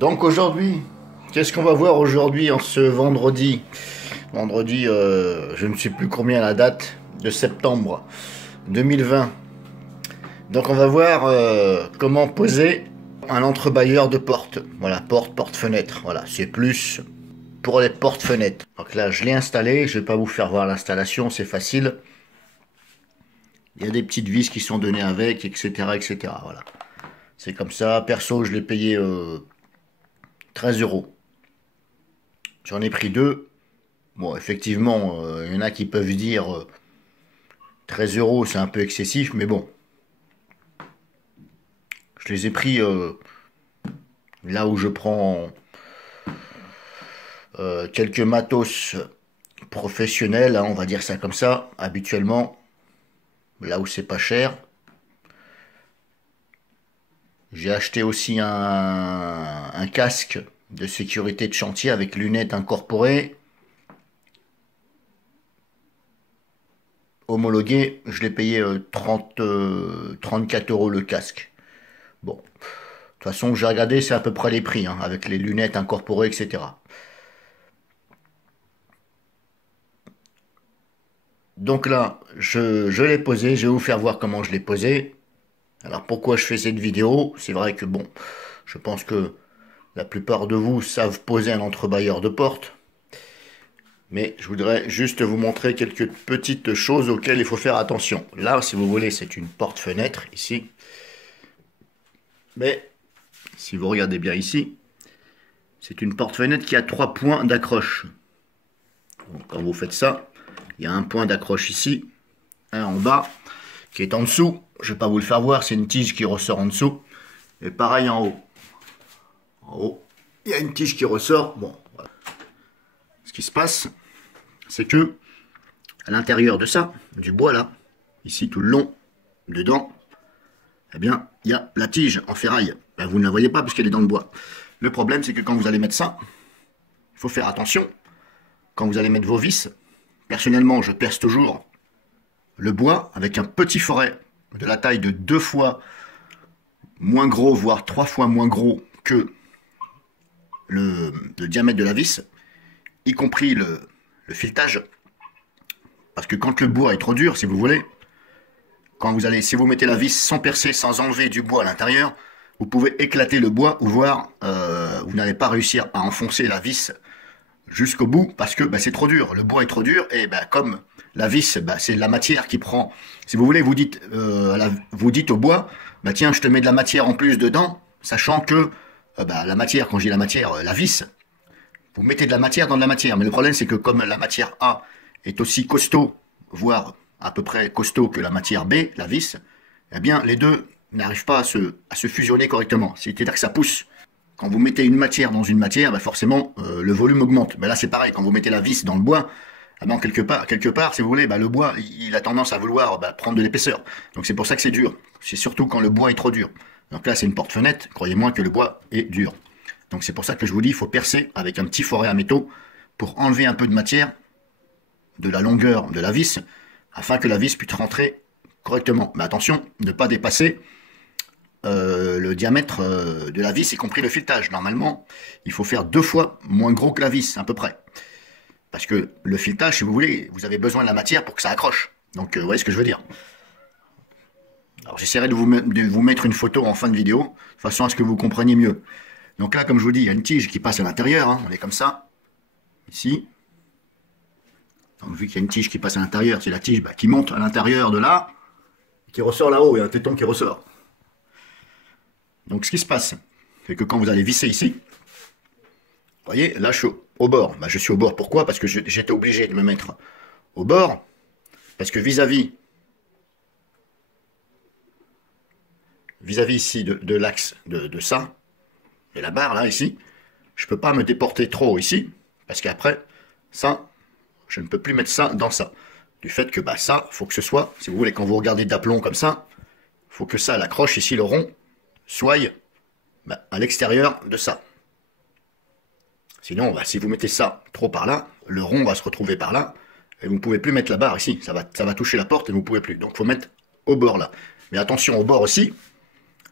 Donc aujourd'hui, qu'est-ce qu'on va voir aujourd'hui en ce vendredi? Vendredi, je ne sais plus combien la date, de septembre 2020. Donc on va voir comment poser un entrebâilleur de porte. Voilà, porte, porte-fenêtre. Voilà, c'est plus pour les porte-fenêtres. Donc là, je l'ai installé. Je vais pas vous faire voir l'installation, c'est facile. Il y a des petites vis qui sont données avec, etc., etc. Voilà, c'est comme ça. Perso, je l'ai payé 13 euros. J'en ai pris deux. Bon, effectivement, il y en a qui peuvent dire 13 euros, c'est un peu excessif, mais bon. Je les ai pris là où je prends quelques matos professionnels, hein, on va dire ça comme ça, habituellement. Là où c'est pas cher. J'ai acheté aussi un casque de sécurité de chantier avec lunettes incorporées. Homologué, je l'ai payé 34 euros le casque. Bon, de toute façon, j'ai regardé, c'est à peu près les prix, hein, avec les lunettes incorporées, etc. Donc là, je l'ai posé, je vais vous faire voir comment je l'ai posé. Alors pourquoi je fais cette vidéo? C'est vrai que bon, je pense que la plupart de vous savent poser un entrebâilleur de porte. Mais je voudrais juste vous montrer quelques petites choses auxquelles il faut faire attention. Là, si vous voulez, c'est une porte-fenêtre, ici. Mais, si vous regardez bien ici, c'est une porte-fenêtre qui a 3 points d'accroche. Quand vous faites ça, il y a un point d'accroche ici, un en bas, qui est en dessous. Je ne vais pas vous le faire voir, c'est une tige qui ressort en dessous. Et pareil en haut. En haut, il y a une tige qui ressort. Bon, voilà. Ce qui se passe, c'est que à l'intérieur de ça, du bois là, ici tout le long, dedans, eh bien, il y a la tige en ferraille. Ben, vous ne la voyez pas parce qu'elle est dans le bois. Le problème, c'est que quand vous allez mettre ça, il faut faire attention. Quand vous allez mettre vos vis, personnellement, je perce toujours le bois avec un petit forêt de la taille de 2 fois moins gros, voire 3 fois moins gros que le diamètre de la vis, y compris le filetage. Parce que quand le bois est trop dur, si vous voulez, si vous mettez la vis sans percer, sans enlever du bois à l'intérieur, vous pouvez éclater le bois ou voir, vous n'allez pas réussir à enfoncer la vis jusqu'au bout parce que c'est trop dur. Le bois est trop dur et comme la vis, c'est la matière qui prend. Si vous voulez, vous dites au bois, tiens, je te mets de la matière en plus dedans, sachant que la matière, quand je dis la matière, la vis, vous mettez de la matière dans de la matière. Mais le problème, c'est que comme la matière A est aussi costaud, voire à peu près costaud que la matière B, la vis, eh bien, les deux n'arrivent pas à se fusionner correctement. C'est-à-dire que ça pousse. Quand vous mettez une matière dans une matière, forcément, le volume augmente. Mais là, c'est pareil. Quand vous mettez la vis dans le bois, quelque part, si vous voulez, le bois, il a tendance à vouloir prendre de l'épaisseur. Donc, c'est pour ça que c'est dur. C'est surtout quand le bois est trop dur. Donc là, c'est une porte-fenêtre. Croyez-moi que le bois est dur. Donc, c'est pour ça que je vous dis, il faut percer avec un petit forêt à métaux pour enlever un peu de matière de la longueur de la vis, afin que la vis puisse rentrer correctement. Mais attention, ne pas dépasser le diamètre de la vis, y compris le filetage. Normalement, il faut faire 2 fois moins gros que la vis, à peu près. Parce que le filetage, si vous voulez, vous avez besoin de la matière pour que ça accroche. Donc, vous voyez ce que je veux dire. Alors, j'essaierai de vous mettre une photo en fin de vidéo, de façon à ce que vous compreniez mieux. Donc là, comme je vous dis, il y a une tige qui passe à l'intérieur. Hein, on est comme ça, ici. Donc, vu qu'il y a une tige qui passe à l'intérieur, c'est la tige qui monte à l'intérieur de là, qui ressort là-haut. Il y a un téton qui ressort. Donc, ce qui se passe, c'est que quand vous allez visser ici, vous voyez, là, je suis au bord. Je suis au bord, pourquoi? Parce que j'étais obligé de me mettre au bord, parce que vis-à-vis ici de l'axe de ça, et la barre, là, ici, je ne peux pas me déporter trop ici, parce qu'après, ça, je ne peux plus mettre ça dans ça. Du fait que, ça, faut que ce soit, si vous voulez, quand vous regardez d'aplomb comme ça, faut que ça, l'accroche ici, le rond, soit à l'extérieur de ça. Sinon, si vous mettez ça trop par là, le rond va se retrouver par là, et vous ne pouvez plus mettre la barre ici. Ça va toucher la porte et vous ne pouvez plus. Donc, il faut mettre au bord là. Mais attention au bord aussi,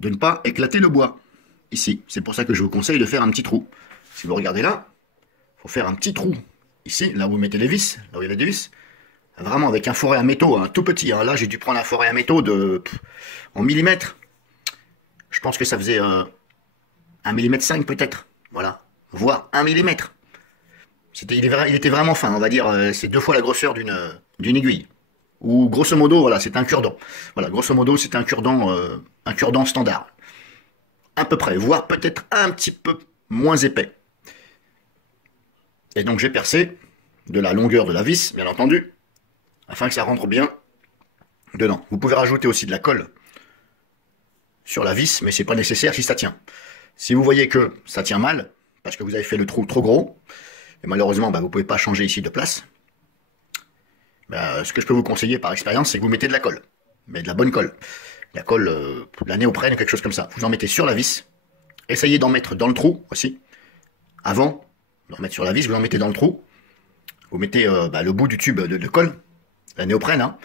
de ne pas éclater le bois. ici. C'est pour ça que je vous conseille de faire un petit trou. Si vous regardez là, il faut faire un petit trou. Ici, là où vous mettez les vis, là où il y avait des vis. Vraiment avec un forêt à métaux, tout petit. Hein. Là, j'ai dû prendre un forêt à métaux en millimètres. Je pense que ça faisait 1,5 mm peut-être. Voilà. Voire 1 mm. Il était vraiment fin, on va dire. C'est 2 fois la grosseur d'une aiguille. Ou grosso modo, voilà, c'est un cure-dent. Voilà, grosso modo, c'est un cure-dent standard. À peu près, voire peut-être un petit peu moins épais. Et donc j'ai percé de la longueur de la vis, bien entendu, afin que ça rentre bien dedans. Vous pouvez rajouter aussi de la colle sur la vis, mais c'est pas nécessaire si ça tient. Si vous voyez que ça tient mal, parce que vous avez fait le trou trop gros, et malheureusement, vous ne pouvez pas changer ici de place, ce que je peux vous conseiller par expérience, c'est que vous mettez de la colle. Mais de la bonne colle. La colle, de la néoprène, quelque chose comme ça. Vous en mettez sur la vis. Essayez d'en mettre dans le trou aussi. Avant d'en mettre sur la vis, vous en mettez dans le trou. Vous mettez le bout du tube de colle, la néoprène, hein.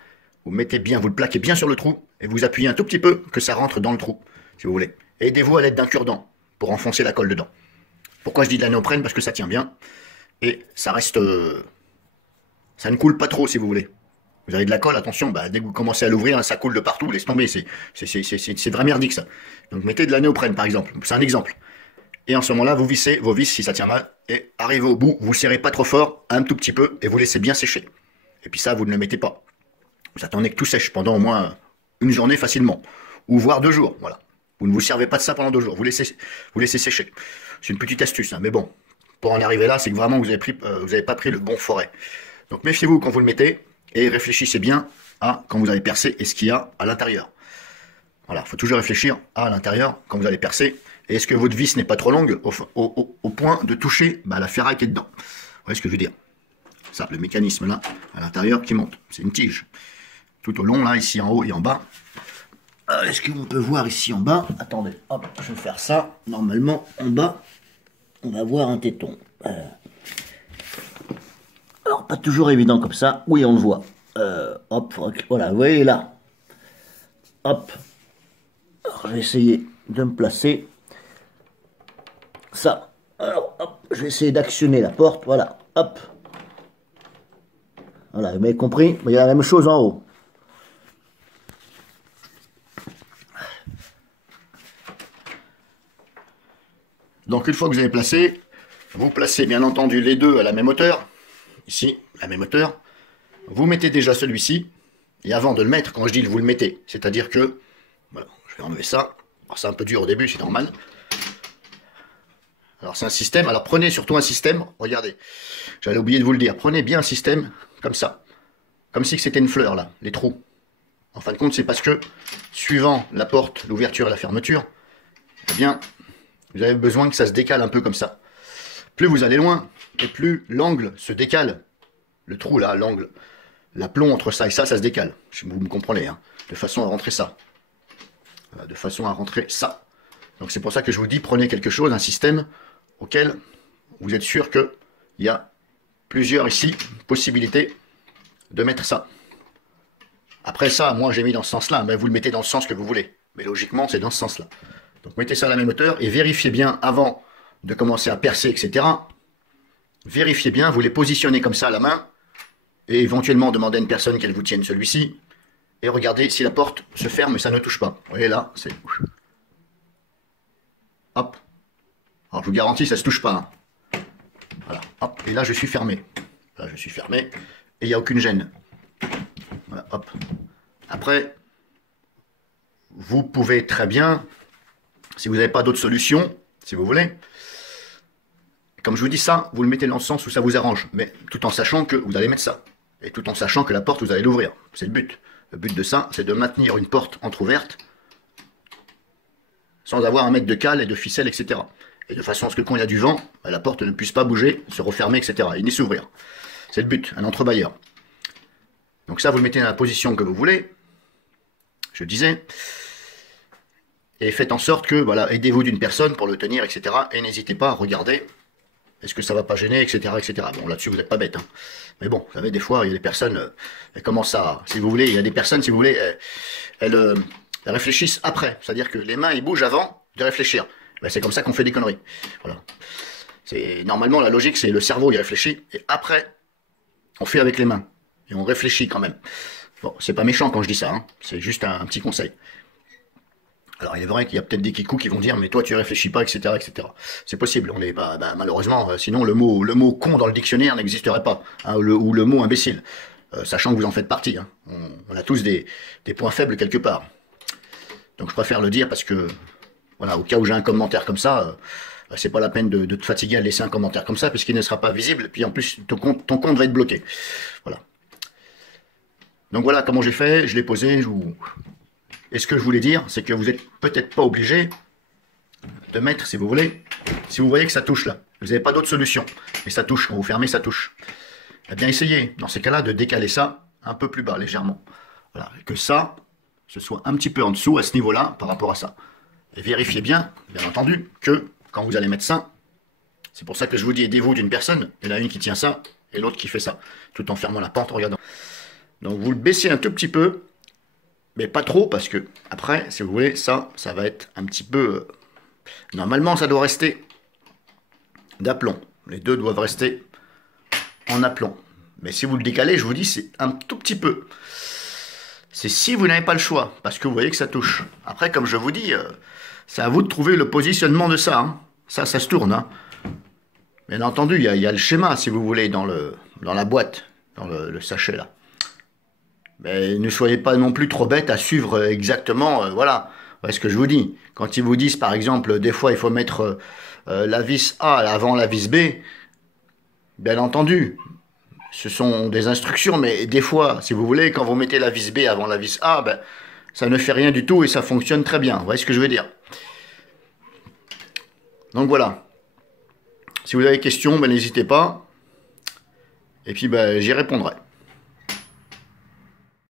Vous mettez bien, vous le plaquez bien sur le trou, et vous appuyez un tout petit peu, que ça rentre dans le trou, si vous voulez. Aidez-vous à l'aide d'un cure-dent, pour enfoncer la colle dedans. Pourquoi je dis de la néoprène? Parce que ça tient bien, et ça reste... ça ne coule pas trop, si vous voulez. Vous avez de la colle, attention, dès que vous commencez à l'ouvrir, ça coule de partout, laisse tomber, c'est vraiment merdique ça. Donc mettez de la néoprène par exemple, c'est un exemple. Et en ce moment-là, vous vissez vos vis si ça tient mal, et arrivez au bout, vous serrez pas trop fort, un tout petit peu, et vous laissez bien sécher. Et puis ça, vous ne le mettez pas. Vous attendez que tout sèche pendant au moins une journée facilement, ou voire 2 jours, voilà. Vous ne vous servez pas de ça pendant 2 jours, vous laissez sécher. C'est une petite astuce, hein, mais bon, pour en arriver là, c'est que vraiment vous avez pas pris le bon forêt. Donc méfiez-vous quand vous le mettez, et réfléchissez bien à quand vous allez percer et ce qu'il y a à l'intérieur. Voilà, il faut toujours réfléchir à l'intérieur quand vous allez percer. Et est-ce que votre vis n'est pas trop longue au point de toucher la ferraille qui est dedans? Vous voyez ce que je veux dire? Ça, le mécanisme là, à l'intérieur qui monte. C'est une tige. Tout au long, là, ici en haut et en bas. Est-ce qu'on peut voir ici en bas? Attendez, hop, je vais faire ça. Normalement, en bas, on va voir un téton. Alors, pas toujours évident comme ça. Oui, on le voit. Hop, voilà, vous voyez là. Hop. Alors, je vais essayer de me placer. Ça. Alors, hop, je vais essayer d'actionner la porte. Voilà, hop. Voilà, vous m'avez compris. Il y a la même chose en haut. Donc, une fois que vous avez placé, vous placez bien entendu les deux à la même hauteur. Ici, la même hauteur. Vous mettez déjà celui-ci. Et avant de le mettre, quand je dis vous le mettez, c'est-à-dire que... Voilà, je vais enlever ça. C'est un peu dur au début, c'est normal. Alors c'est un système. Alors prenez surtout un système. Regardez, j'allais oublier de vous le dire. Prenez bien un système comme ça. Comme si c'était une fleur, là, les trous. En fin de compte, c'est parce que, suivant la porte, l'ouverture et la fermeture, eh bien, vous avez besoin que ça se décale un peu comme ça. Plus vous allez loin, et plus l'angle se décale. Le trou là, l'angle, l'aplomb entre ça et ça se décale. Vous me comprenez, hein, de façon à rentrer ça. Voilà, de façon à rentrer ça. Donc c'est pour ça que je vous dis, prenez quelque chose, un système auquel vous êtes sûr qu'il y a plusieurs ici possibilités de mettre ça. Après ça, moi j'ai mis dans ce sens-là, mais vous le mettez dans le sens que vous voulez. Mais logiquement, c'est dans ce sens-là. Donc mettez ça à la même hauteur et vérifiez bien avant de commencer à percer, etc. Vérifiez bien, vous les positionnez comme ça à la main, et éventuellement demandez à une personne qu'elle vous tienne celui-ci, et regardez si la porte se ferme et ça ne touche pas. Vous voyez là, c'est... Hop. Alors je vous garantis, ça ne se touche pas. Hein. Voilà, hop, et là je suis fermé. Là je suis fermé, et il n'y a aucune gêne. Voilà, hop. Après, vous pouvez très bien, si vous n'avez pas d'autre solution, si vous voulez, comme je vous dis ça, vous le mettez dans le sens où ça vous arrange, mais tout en sachant que vous allez mettre ça, et tout en sachant que la porte, vous allez l'ouvrir. C'est le but. Le but de ça, c'est de maintenir une porte entrouverte, sans avoir à mettre de cale et de ficelle, etc. Et de façon à ce que quand il y a du vent, la porte ne puisse pas bouger, se refermer, etc. et ni s'ouvrir. C'est le but, un entrebâilleur. Donc ça, vous le mettez dans la position que vous voulez, je disais, et faites en sorte que, voilà, aidez-vous d'une personne pour le tenir, etc. Et n'hésitez pas à regarder, est-ce que ça va pas gêner, etc. etc. Bon, là-dessus, vous n'êtes pas bête, hein. Mais bon, vous savez, des fois, il y a des personnes, elles commencent à, si vous voulez, il y a des personnes, si vous voulez, elles réfléchissent après. C'est-à-dire que les mains, ils bougent avant de réfléchir. Ben, c'est comme ça qu'on fait des conneries. Voilà. Normalement, la logique, c'est le cerveau, il réfléchit, et après, on fait avec les mains. Et on réfléchit quand même. Bon, c'est pas méchant quand je dis ça, hein. C'est juste un petit conseil. Alors, il est vrai qu'il y a peut-être des kikous qui vont dire, mais toi, tu réfléchis pas, etc., etc. C'est possible. On est pas, malheureusement, sinon le mot con dans le dictionnaire n'existerait pas, hein, ou le mot imbécile. Sachant que vous en faites partie, hein. On a tous des points faibles quelque part. Donc, je préfère le dire parce que, voilà, au cas où j'ai un commentaire comme ça, c'est pas la peine de te fatiguer à laisser un commentaire comme ça, puisqu'il ne sera pas visible, et puis en plus, ton compte va être bloqué. Voilà. Donc voilà comment j'ai fait, je l'ai posé, et ce que je voulais dire, c'est que vous n'êtes peut-être pas obligé de mettre, si vous voulez, si vous voyez que ça touche là, vous n'avez pas d'autre solution, et ça touche, quand vous fermez, ça touche. Eh bien, essayez, dans ces cas-là, de décaler ça un peu plus bas, légèrement. Voilà, et que ça, ce soit un petit peu en dessous, à ce niveau-là, par rapport à ça. Et vérifiez bien entendu, que quand vous allez mettre ça, c'est pour ça que je vous dis, aidez-vous d'une personne, il y en a une qui tient ça, et l'autre qui fait ça, tout en fermant la pente en regardant. Donc vous le baissez un tout petit peu, mais pas trop, parce que après, si vous voulez, ça va être un petit peu... Normalement, ça doit rester d'aplomb. Les deux doivent rester en aplomb. Mais si vous le décalez, je vous dis, c'est un tout petit peu. C'est si vous n'avez pas le choix, parce que vous voyez que ça touche. Après, comme je vous dis, c'est à vous de trouver le positionnement de ça. Hein. Ça se tourne. Hein. Bien entendu, il y a le schéma, si vous voulez, dans la boîte, dans le sachet là. Mais ne soyez pas non plus trop bête à suivre exactement, voilà. Voilà ce que je vous dis. Quand ils vous disent, par exemple, des fois, il faut mettre la vis A avant la vis B, bien entendu, ce sont des instructions, mais des fois, si vous voulez, quand vous mettez la vis B avant la vis A, ben, ça ne fait rien du tout et ça fonctionne très bien. Vous voyez ce que je veux dire? Donc voilà. Si vous avez des questions, ben, n'hésitez pas. Et puis, ben, j'y répondrai.